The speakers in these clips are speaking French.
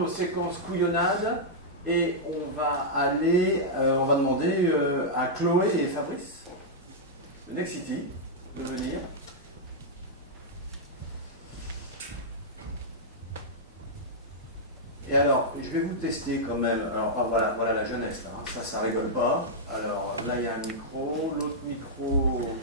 nos séquences couillonnades et on va demander à Chloé et Fabrice de Next City de venir. Et alors, je vais vous tester quand même. Alors, voilà la jeunesse là. Ça rigole pas. Alors là, il y a un micro. L'autre micro,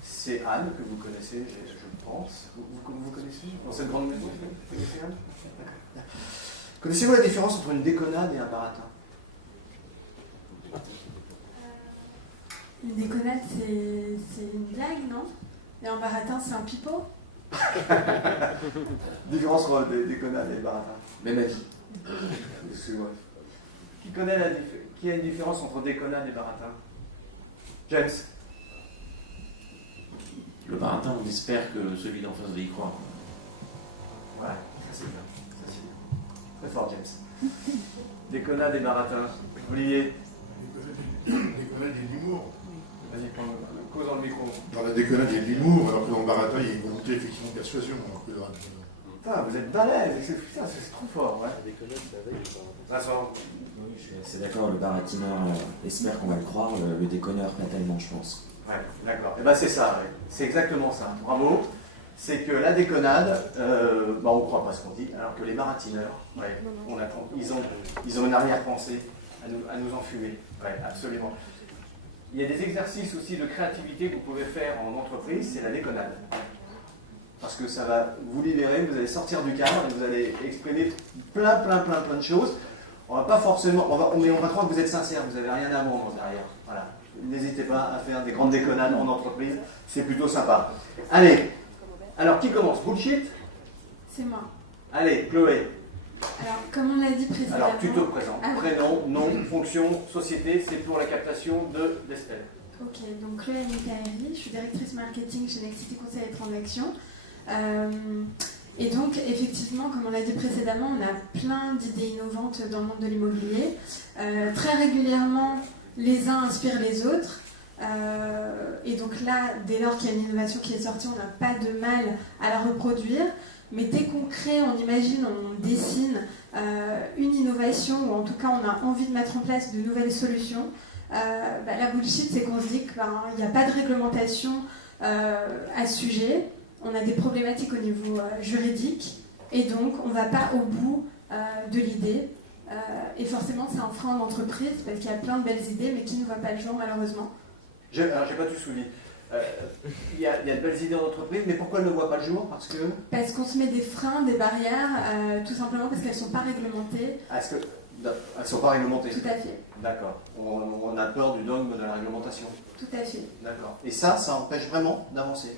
c'est Anne que vous connaissez, je pense. Vous connaissez dans cette grande maison? Vous connaissez Anne? Connaissez-vous la différence entre une déconnade et un baratin? Une déconnade, c'est une blague, non? Et un baratin, c'est un pipeau? Différence entre des déconnades et des baratins. Même avis. Excusez-moi. Qui a une différence entre déconnade et baratin? James? Le baratin, on espère que celui d'en face va y croire. Ouais, ça c'est bien. Ça c'est bien. Très fort, James. Déconnade et baratin. Olivier? Déconnade et l'humour. Vas-y, prends le cause dans le micro. Dans la déconnade, il y a de l'humour, alors que dans le baratin, il y a une volonté effectivement de persuasion. Putain, vous êtes balèze, c'est trop fort, ouais. La déconnade, c'est avec le baratin. Vincent? Oui, je suis assez d'accord, le baratineur espère qu'on va le croire, le déconneur pas tellement, je pense. Ouais, d'accord. Et ben c'est ça, ouais. C'est exactement ça. Bravo. C'est que la déconnade, on ne croit pas ce qu'on dit, alors que les baratineurs, ouais, ils ont une arrière-pensée à nous enfumer. Ouais, absolument. Il y a des exercices aussi de créativité que vous pouvez faire en entreprise, c'est la déconnade. Parce que ça va vous libérer, vous allez sortir du cadre et vous allez exprimer plein de choses. On va pas forcément, mais on va croire que vous êtes sincère, vous n'avez rien à vendre derrière. Voilà. N'hésitez pas à faire des grandes déconnades en entreprise, c'est plutôt sympa. Allez, alors qui commence? Bullshit? C'est moi. Allez, Chloé. Alors, comme on l'a dit précédemment... Alors, tu te présentes. Ah, prénom, nom, fonction, société, c'est pour la captation d'Estelle. Ok, donc Chloé Mikaeri, je suis directrice marketing chez Next City Conseil et Transactions. Et donc, effectivement, comme on l'a dit précédemment, on a plein d'idées innovantes dans le monde de l'immobilier. Très régulièrement, les uns inspirent les autres. Et donc là, dès lors qu'il y a une innovation qui est sortie, on n'a pas de mal à la reproduire. Mais dès qu'on crée, on imagine, on dessine une innovation, ou en tout cas on a envie de mettre en place de nouvelles solutions, la bullshit, c'est qu'on se dit qu'il n'y a pas de réglementation à ce sujet, on a des problématiques au niveau juridique, et donc on ne va pas au bout de l'idée. Et forcément, c'est un frein d'entreprise, parce qu'il y a plein de belles idées, mais qui ne voient pas le jour, malheureusement. Alors, j'ai pas tout souligné. Il y a de belles idées en entreprise, mais pourquoi elles ne voient pas le jour? Parce qu'on se met des freins, des barrières, tout simplement parce qu'elles ne sont pas réglementées. Est-ce qu'elles ne sont pas réglementées? Tout à fait. D'accord. On a peur du dogme de la réglementation. Tout à fait. D'accord. Et ça empêche vraiment d'avancer?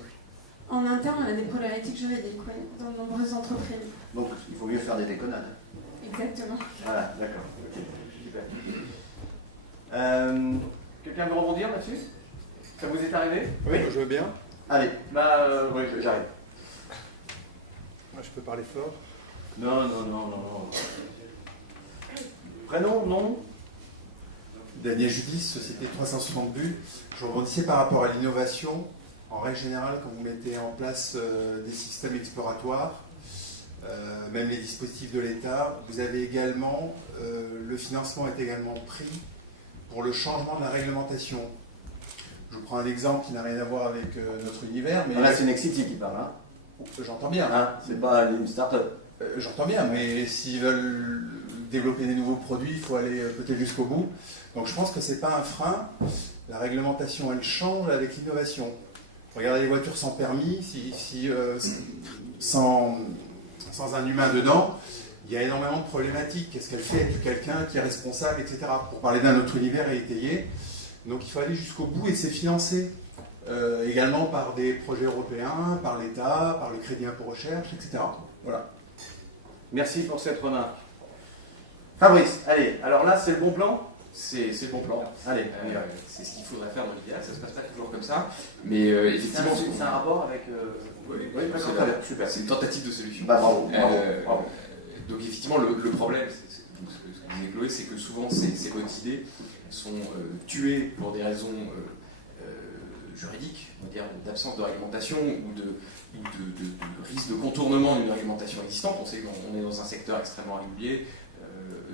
En interne, on a des problématiques juridiques, oui, dans de nombreuses entreprises. Donc, il faut mieux faire des déconnades. Exactement. Voilà, d'accord. Ok, super. Quelqu'un veut rebondir là-dessus? Ça vous est arrivé? Oui, je veux bien. Allez, oui, j'arrive. Moi, je peux parler fort. Non. Prénom, nom? Daniel Judis, Société 360 Buts. Je rebondissais par rapport à l'innovation. En règle générale, quand vous mettez en place des systèmes exploratoires, même les dispositifs de l'État, vous avez également, le financement est également pris pour le changement de la réglementation. Je vous prends un exemple qui n'a rien à voir avec notre univers. Mais là, c'est Next City qui parle. Hein. J'entends bien. C'est pas une start-up. J'entends bien, mais s'ils veulent développer des nouveaux produits, il faut aller peut-être jusqu'au bout. Donc je pense que ce n'est pas un frein. La réglementation, elle change avec l'innovation. Regardez les voitures sans permis, sans un humain dedans, il y a énormément de problématiques. Qu'est-ce qu'elle fait avec quelqu'un qui est responsable, etc. Pour parler d'un autre univers et étayer. Donc il faut aller jusqu'au bout et c'est financé également par des projets européens, par l'État, par le crédit impôt recherche, etc. Voilà. Merci pour cette remarque. Fabrice, allez, alors là c'est le bon plan? C'est le bon plan. Allez, c'est ce qu'il faudrait faire dans l'idéal, ça se passe pas toujours comme ça. Mais effectivement. C'est un rapport avec. Oui, super. C'est une tentative de solution. Bravo. Donc effectivement, le problème, ce que disait Chloé, c'est que souvent ces bonnes idées sont tuées pour des raisons juridique, on va dire, d'absence de réglementation ou de risque de contournement d'une réglementation existante. On sait qu'on est dans un secteur extrêmement régulier.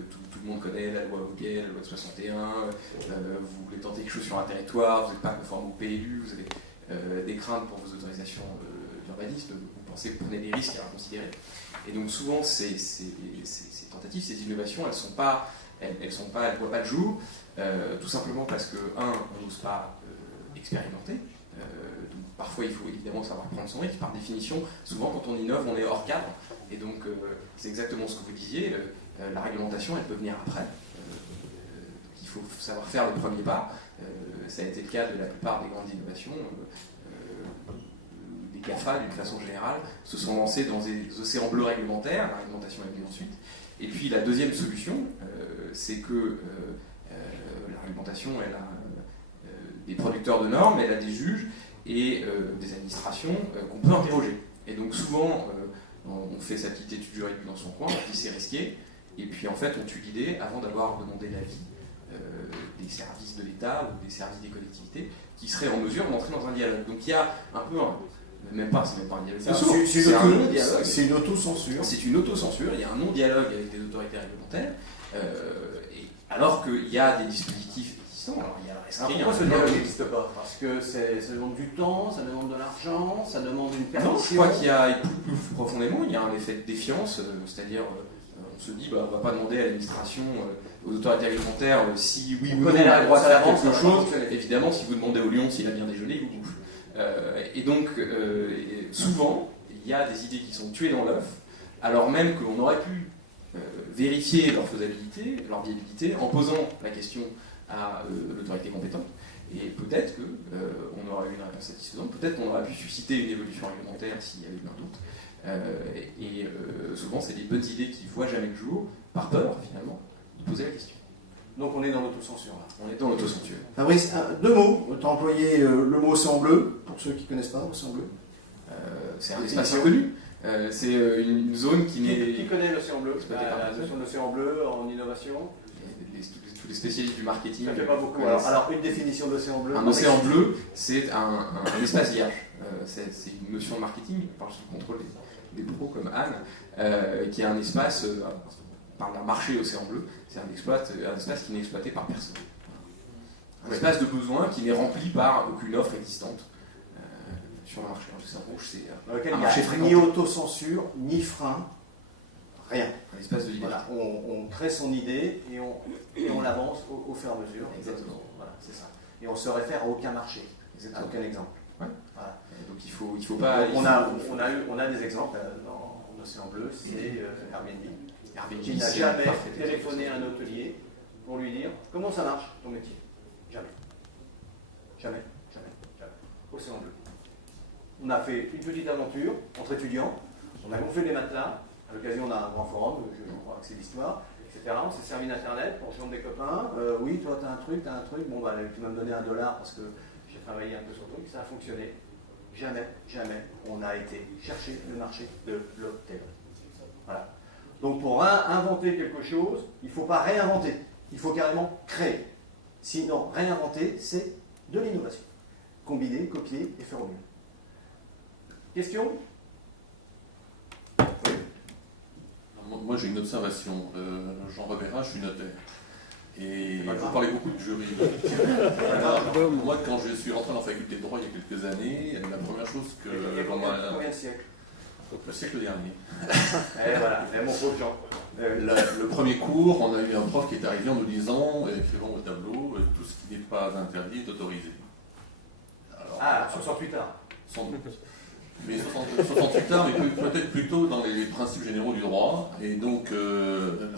Tout le monde connaît la loi Vogel, la loi de 61. Vous voulez tenter quelque chose sur un territoire, vous n'êtes pas conforme au PLU, vous avez des craintes pour vos autorisations d'urbanisme, vous pensez que vous prenez des risques à considérer. Et donc souvent, ces tentatives, ces innovations, elles ne voient pas le jour, tout simplement parce que, on n'ose pas expérimenter. Donc, parfois, il faut évidemment savoir prendre son risque. Par définition, souvent, quand on innove, on est hors cadre. Et donc, c'est exactement ce que vous disiez. La réglementation, elle peut venir après. Il faut savoir faire le premier pas. Ça a été le cas de la plupart des grandes innovations. Des GAFA, d'une façon générale, se sont lancés dans des océans bleus réglementaires. La réglementation est venue ensuite. Et puis, la deuxième solution, c'est que la réglementation, elle a des producteurs de normes, elle a des juges et des administrations qu'on peut interroger. Et donc souvent, on fait sa petite étude juridique dans son coin, on dit c'est risqué, et puis en fait on tue l'idée avant d'avoir demandé l'avis des services de l'État ou des services des collectivités qui seraient en mesure d'entrer dans un dialogue. Donc il y a un peu c'est même pas un dialogue de sourds, c'est une autocensure. C'est une autocensure, il y a un non-dialogue avec des autorités réglementaires, alors qu'il y a des dispositifs existants. Alors, il y a le rescrit, pourquoi ce dialogue n'existe pas? Parce que ça demande du temps, ça demande de l'argent, ça demande une permission. Non, je crois qu'il y a, plus profondément, il y a un effet de défiance, c'est-à-dire on se dit, on ne va pas demander à l'administration, aux autorités réglementaires, si oui ou non on a le droit de faire quelque chose. Évidemment, si vous demandez au lion s'il a bien déjeuné, il vous bouffe. Et donc, souvent, il y a des idées qui sont tuées dans l'œuf, alors même qu'on aurait pu vérifier leur faisabilité, leur viabilité, en posant la question à l'autorité compétente. Et peut-être qu'on aurait eu une réponse satisfaisante, peut-être qu'on aurait pu susciter une évolution réglementaire s'il y avait eu un doute. Souvent, c'est des bonnes idées qui ne voient jamais le jour, par peur, finalement, de poser la question. Donc on est dans l'autocensure là. On est dans l'autocensure. Fabrice, deux mots. Tu as employé le mot océan bleu, pour ceux qui ne connaissent pas, océan bleu. C'est un espace inconnu. C'est une zone qui n'est... Qui connaît l'océan bleu? La notion de l'océan bleu en innovation. Tous les spécialistes du marketing. Ça ne fait pas beaucoup. Alors, une définition d'océan bleu. Un océan bleu, c'est un espace vierge. C'est une notion de marketing, on parle sous le contrôle des pros comme Anne, qui est un espace, on parle d'un marché océan bleu, c'est un espace qui n'est exploité par personne. Un espace de besoin qui n'est rempli par aucune offre existante sur le marché. L'océan rouge, c'est un marché fréquenté. Ni autocensure, ni frein, rien. Un espace de liberté. Voilà, on crée son idée et on l'avance au fur et à mesure. Exactement. Voilà, c'est ça. Et on ne se réfère à aucun marché, à aucun exemple. Ouais. Voilà. Donc il faut pas. On a des exemples dans l'océan bleu, c'est Airbnb. Qui n'a jamais téléphoné à un hôtelier pour lui dire comment ça marche ton métier. Jamais. Océan bleu. On a fait une petite aventure entre étudiants, on a gonflé des matelas, à l'occasion d'un grand forum, je crois que c'est l'histoire, etc. On s'est servi d'internet pour rejoindre des copains. Oui, toi t'as un truc, bon bah tu m'as donné $1 parce que j'ai travaillé un peu sur le truc, ça a fonctionné. Jamais on a été chercher le marché de l'hôtellerie. Voilà. Donc pour inventer quelque chose, il ne faut pas réinventer, il faut carrément créer. Sinon, réinventer, c'est de l'innovation. Combiner, copier et faire au mieux. Question ? Oui. Moi j'ai une observation. Jean Robert, je suis notaire. Et vous parlez beaucoup de jury. Alors, moi, quand je suis rentré en faculté de droit il y a quelques années, la première chose que... Il y a combien de siècles ? Le siècle dernier. Et voilà, c'est mon pauvre Jean. Le premier cours, on a eu un prof qui est arrivé en nous disant, écrivant au tableau, tout ce qui n'est pas interdit est autorisé. Alors, 68 ans. Sans doute. Mais 68 ans, mais peut-être plutôt dans les principes généraux du droit. Et donc,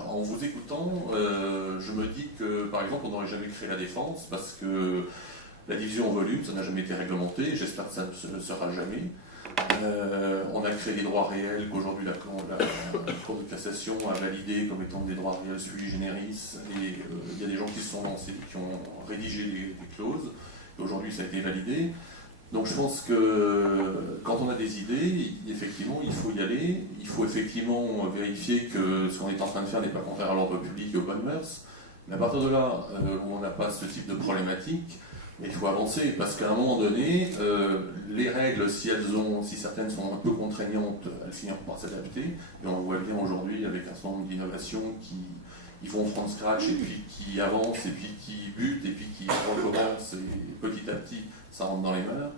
en vous écoutant, je me dis que, par exemple, on n'aurait jamais créé la défense parce que la division en volume, ça n'a jamais été réglementé. J'espère que ça ne le sera jamais. On a créé des droits réels qu'aujourd'hui la Cour de cassation a validé comme étant des droits réels sui generis. Et il y a des gens qui se sont lancés, qui ont rédigé des clauses. Et aujourd'hui, ça a été validé. Donc je pense que quand on a des idées, effectivement, il faut y aller. Il faut effectivement vérifier que ce qu'on est en train de faire n'est pas contraire à l'ordre public et aux bonnes mœurs. Mais à partir de là, où on n'a pas ce type de problématique, Mais il faut avancer, parce qu'à un moment donné, les règles, si certaines sont un peu contraignantes, elles finiront par s'adapter. Et on le voit bien aujourd'hui avec un certain nombre d'innovations qui vont from scratch, et puis qui avancent, et puis qui butent, et puis qui recommencent, et petit à petit, ça rentre dans les mœurs.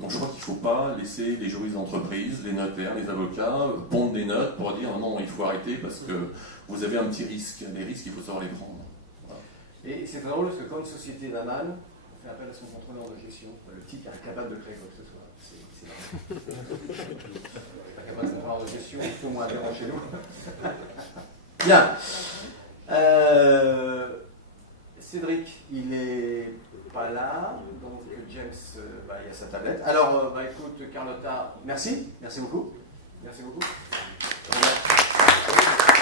Donc je crois qu'il ne faut pas laisser les juristes d'entreprise, les notaires, les avocats pondre des notes pour dire non, il faut arrêter parce que vous avez un petit risque. Les risques, il faut savoir les prendre. Voilà. Et c'est drôle parce que quand une société va mal, on fait appel à son contrôleur de gestion. Le type est incapable de créer quoi que ce soit. C'est pas capable de contrôleur de gestion, il faut au moins avoir chez nous. Bien. Cédric, il est pas là, donc James, il y a sa tablette. Alors, écoute, Carlotta, merci beaucoup. Merci beaucoup.